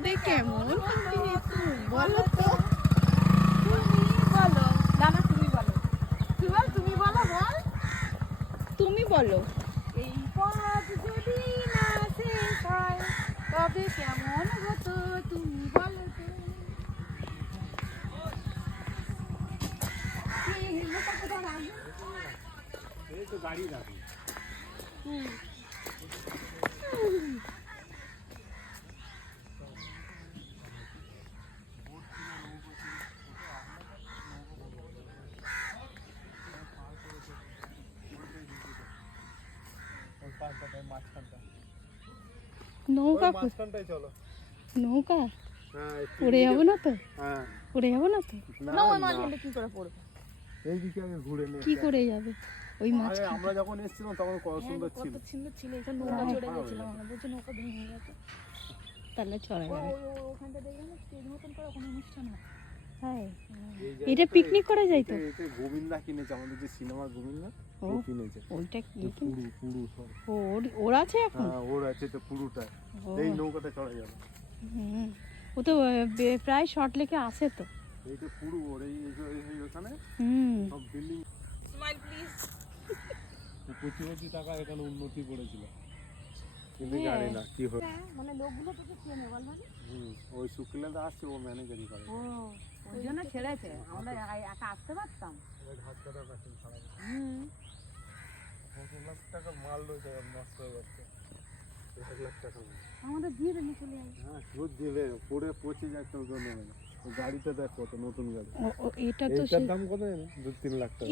তবে কেমন বলো তো, বলো দাদা, তুমি বলো, তুমি বলো, বল, তুমি বলো। এই পথ যদি না শেষ হয় তবে কেমন হতো, তুমি বলো তো। এই তো গাড়ি রাখি। নৌকা মাঝখানটায় চলো। নৌকা হ্যাঁ, উড়ে যাবো না তো? হ্যাঁ, উড়ে যাবো না তো? না ওই মাছ হলে কি করে পড়বে? এইদিকে আমি ঘুরে নিয়ে কি করে যাবে ওই মাছ? আরে আমরা যখন এসেছিলাম তখন কত সুন্দর ছিল। কত সুন্দর ছিল, এটা নৌকা চড়ে গেছিলাম আমরা, বলছে নৌকা ভেঙে গেছে। তাহলে চড়া যাবে। ওখানটা দেখলাম স্টেজ মতন করে কোনো অনুষ্ঠান হয়। হ্যাঁ, এই যে এটা পিকনিক করা যায় তো। এটা গোবিন্দা কিনেছে, আমাদের যে সিনেমার গোবিন্দা ও ও কিনেছে। ওইটা কি? পুরু পুরু সব। ওর আছে এখন? হ্যাঁ, ওর আছে তো পুরুটা। ও। এই নৌকাটা চড়া যাবে। হুম, ও তো প্রায় শর্ট লেকে আসে তো। এই তো পুরু ওর এই ওখানে হুম, সব building. Smile please. Crore crore টাকা এখানে উন্নতি করেছিল, কিন্তু জানি না কি হবে। মানে লোকগুলো তোকে চেনে বল মানে? ওই শুক্লাদা আসছে, ও ম্যানেজারই করে। ও ওই জন্য ছেড়েছে, আমরা একা আসতে পারতাম। ঘাট কাটা পাচ্ছেন সারা হুম, 1 লাখ টাকা মাল রয়েছে, নষ্ট হয়ে যাচ্ছে। 1 লাখ টাকা মাল। আমাদের দিয়ে দেনি চলে যাই। হ্যাঁ, দুধ দিলে পড়ে পচে যাচ্ছে, ওর জন্য নেবে না। ওই গাড়িটা দেখ কত নতুন গাড়ি। এটা তো এইটার দাম কত জানি? 2-3 লাখ টাকা।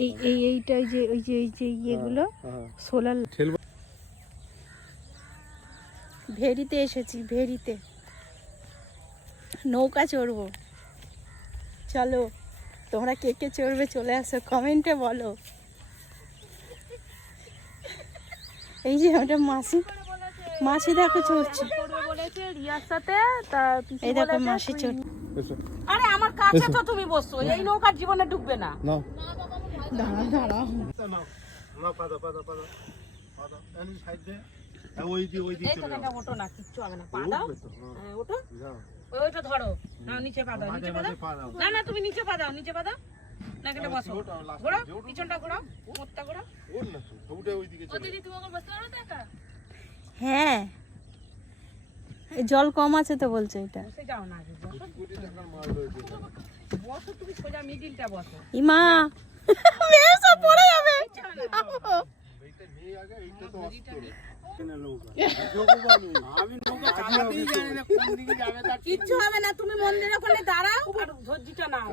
এইটা ওই যে ইয়েগুলো হ্যাঁ, সোলার। ঠেলবো। ভেরিতে এসেছি, ভেরিতে নৌকা চড়বো। চলো, তোমরা কে কে চড়বে চলে আসো, কমেন্টে বলো। এই যে ওটা মাসি, মাসি দেখো চড়ছে। করবে বলেছে রিয়ার সাথে, তা এই দেখো মাসি চড়ছে। এসো। আরে আমার কাছে তো তুমি বসছো, এই নৌকার জীবনে ঢুকবে না। নাও। দাঁড়া দাঁড়া, নাও। নাও, পাদা পাদা পাদা। পাদা। এনি সাইড দে। ওই যে এই তো চলে এটা যাও। ওঠো না, কিচ্ছু হবে না, পা দাও। উঠবে তো, হ্যাঁ। হ্যাঁ, ওঠো, যাও। ওইটা ধরো। না নিচে পা দাও, মাঝে নিচে পা দাও। মাঝে পা দাও। না না তুমি নিচে পা দাও, নিচে পা দাও। না কেটে বসো, ওটাও last ঘোরাও, যে ওঠো। পিছনটা ঘোরাও, মোটটা ঘোরাও। ওর না তো, ওটা ওইদিকে ও চলে দিদি তুমি ওখানে বসতে পারো তো একা? হ্যাঁ এই জল কম আছে তো বলছে এটা। বসে যাও না আগে, বসো। কোটি টাকার মাল রয়েছে এখানে। বসো তুমি সোজা মিডিলটা বসো। ইমা মেয়ে সব পড়ে যাবে। এইটা নিয়ে আগে, এইটা তো অস্ত। এখানে নৌকা। যোগবা আমি নৌকা চালাতেই জানি না কোন দিকে যাবে তা। কিচ্ছু হবে না, তুমি মন্দিরের ওখানে দাঁড়াও আর ধৈর্যটা নাও।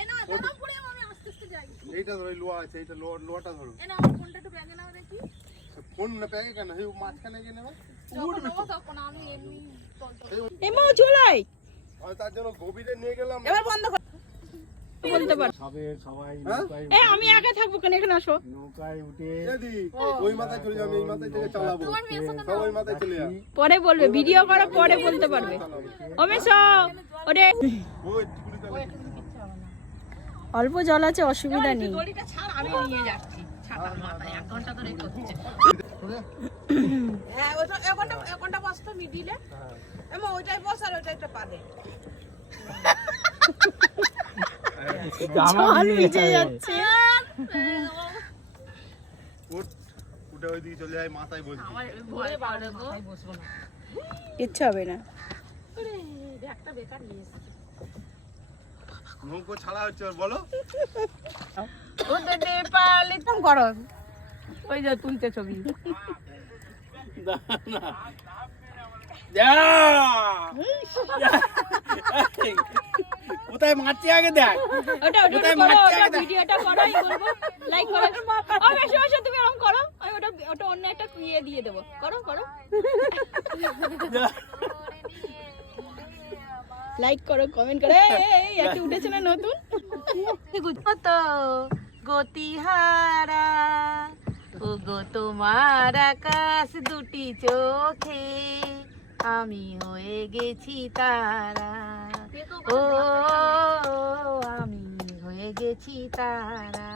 এ না দাঁড়াও, পড়ে আমি আস্তে আস্তে যাই। এইটা ধরো, এই লোহা আছে, এইটা লোহাটা ধরো। এ না আমার ফোনটা একটু ব্যাগে নাও দেখি। ফোন না প্যাকে কেন? এই মাঝখানে গিয়ে নেবে। যখন নেবো তখন আমি এমনি ইমা চলাই আর তার জন্য গভীরে নিয়ে গেলাম। এবার বন্ধ কর। বলতে পার। সবাই এ আমি একা থাকবো কেন, এখানে আসো। নৌকায় উঠে ওই মাথায় চলে যাবে, এই মাথায় থেকে চালাবো। সবাই মাথায় চলে যাবে। পরে বলবে, ভিডিও করো পরে বলতে পারবে। ওমেশ ওরে ওই টিকুলিটা অল্প জল আছে, অসুবিধা নেই। দড়িটা ছাড়, আমি নিয়ে যাচ্ছি। ছাতার মাথায় 1 ঘন্টা ধরে করছে। হ্যাঁ ওটা এক ঘন্টা বসতো মিডিলে। এমন ওইটাই বস আর ওইটা একটা পা দে। জল ভিজে যাচ্ছে। উঠে ওইদিকে চলে যায়, মাথায় বসবি। আমার ভয় পারে গো, বসবো না। কিচ্ছু হবে না। আরে ব্যাগটা বেকার নিয়ে এসেছি। নৌকো ছাড়া হচ্ছে, ওর বলো। ওদের দে পালিতাম করো। ওই যে তুলতে ছবি। কোথায় মারছি আগে দেখ। ওটা ভিডিওটা করো, আমি বলবো লাইক করো। ও বেশি বেশি তুমি এরকম করো, আমি ওটা অন্য একটা ইয়ে দিয়ে দেবো। করো করো, লাইক করো, কমেন্ট করো। এই একটা উঠেছে না নতুন। তো গতিহারা ও গো তোমার আকাশ দুটি চোখে আমি হয়ে গেছি তারা। ও আমি হয়ে গেছি তারা।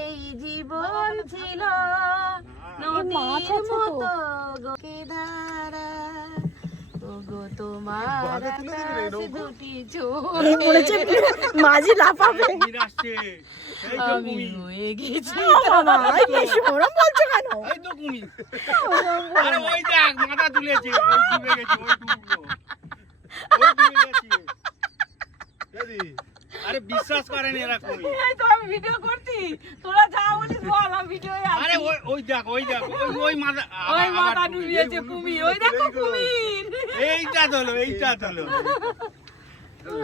এই জীবন ছিল নদীর মতো গকে ধারা। ও ওগো তোমার আকাশ দুটি চোখ মনে হচ্ছে মাঝি লাফাবে। কুমির আসছে, এই তো আমি কুমির, হয়ে গেছি বাবা, এই বেশি ওরম বলছো কেন? এই তো কুমির। আরে ওই দেখ মাথা তুলেছে, ওই ডুবে গেছে, ওই ডুবলো, ওই ডুবে গেছে। আরে বিশ্বাস করেন এরা কুমির। এই তো আমি ভিডিও করছি, তোরা যা বলিস বল, আমি ভিডিওয়ে আছি। আরে ওই দেখ, ওই দেখ, ওই মাথা, ওই আবার মাথা ডুবে ডুবিয়েছে গেছে। কুমির, ওই দেখো কুমির। এইটা তোলো, এইটা তোলো।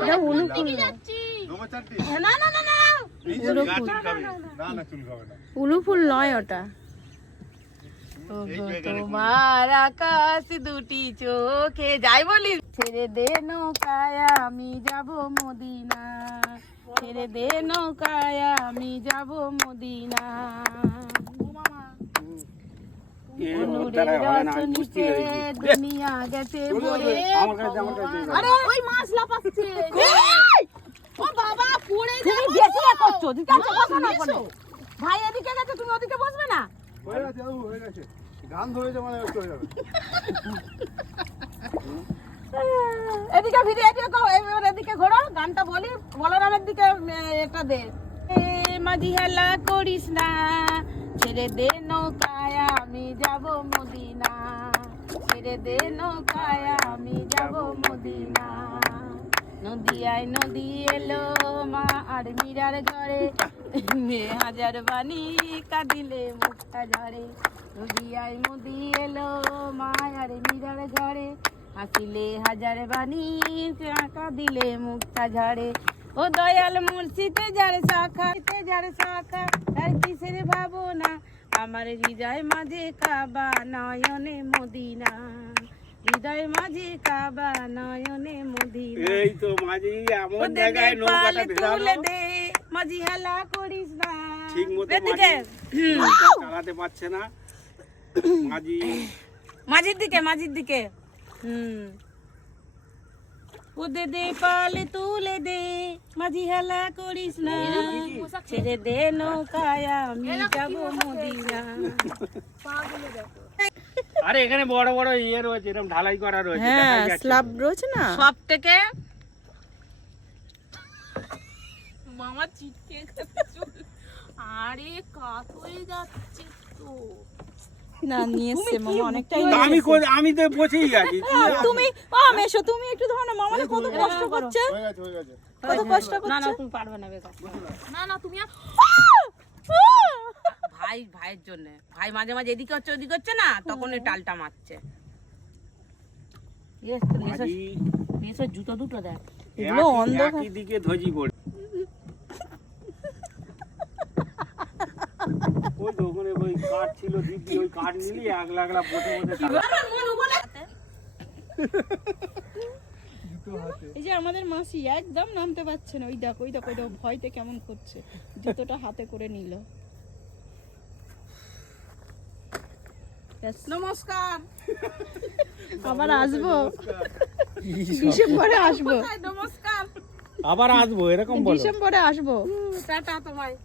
এটা উলু ফুল। না না না না গাছ উঠাবে। উলু ফুল নয় ওটা। ওগো তোমার আকাশ দুটি চোখে যাই বলিস ছেড়ে দে নৌকায় আমি যাব মদিনা, ছেড়ে দে নৌকায় আমি যাব মদিনা। অনুরের রজনীতে দুনিয়া গেছে ভরে। আরে ওই মাছ লাফাচ্ছে। ও বাবা পড়ে যাবে। তুমি বেশি করছো, দিতে বসো না কোনো। ভাই এদিকে গেছে, তুমি ওদিকে বসবে না? হয়ে গেছে, গান ধরেছে মানে চলে যাবে। এদিকে ভিডিও এবার এদিকে ঘোরো, গানটা বলি, বলরামের দিকে এটা দে। এ মাঝি হেলা করিস না, ছেড়ে দে নৌকায় আমি যাব মদিনা, ছেড়ে দে নৌকায় আমি যাব মদিনা। নদী আয় নদী এলো মা আর মীরার ঘরে, মেয়ে হাজার বাণী কাঁদিলে মুখটা ঝরে। নদী আয় নদী এলো মা আর মীরার ঘরে, হাসিলে হাজার বাণী কাঁদিলে মুখটা ঝরে। ও দয়াল মুর্শিদে যার শাখা, যার শাখা তার কিসের ভাবনা, আমার হৃদয় মাঝে কাবা নয়নে মদিনা, হৃদয় মাঝে কাবা নয়নে মদিনা। এই তো মাঝি এমন ওদের জায়গায় নৌকাটা তুলে ভেড়ালো, দে, মাঝি হেলা করিস না। ঠিক মতো এদিকে নৌকা চালাতে পারছে না মাঝি। মাঝির দিকে, মাঝির দিকে। ওদের দে পাল তুলে দে, মাঝি হেলা করিস না, ছেড়ে দে নৌকায় আমি যাব মদিনা। আরে এখানে বড় বড় ইয়ে রয়েছে, এরকম ঢালাই করা রয়েছে, হ্যাঁ, দেখাই যাচ্ছে। স্ল্যাব রয়েছে না? সব থেকে মামা চিটকে আরে কাত হয়ে যাচ্ছে তো। না, নিয়ে এসছে মামা অনেকটাই। তা আমি তো বসেই আছি। তুমি মেশো, তুমি একটু ধরো না, মামা কত কষ্ট করছে, কত কষ্ট না না করছে। তুমি পারবে না, বেকার। না না তুমি ভাইয়ের জন্য, ভাই মাঝে মাঝে এদিকে হচ্ছে ওদিকে হচ্ছে না, তখন ওই টালটা মারছে। মাঝি জুতো দুটো দেখ। এগুলো অন্ধকার। একই দিকে ধজি পড়ে। ওই তো ওখানে ওই কাঠ ছিল দিদি, ওই কাঠ নিলি আগলা আগলা বসে বসে খাবে। এই যে আমাদের মাসি একদম নামতে পারছে না, ওই দেখো ওই দেখো, ওই দেখো ভয়তে কেমন করছে, জুতোটা হাতে করে নিল। নমস্কার, আবার আসবো, ডিসেম্বরে আসবো, নমস্কার, আবার আসবো এরকম বলো। ডিসেম্বরে আসবো। টাটা তোমায়।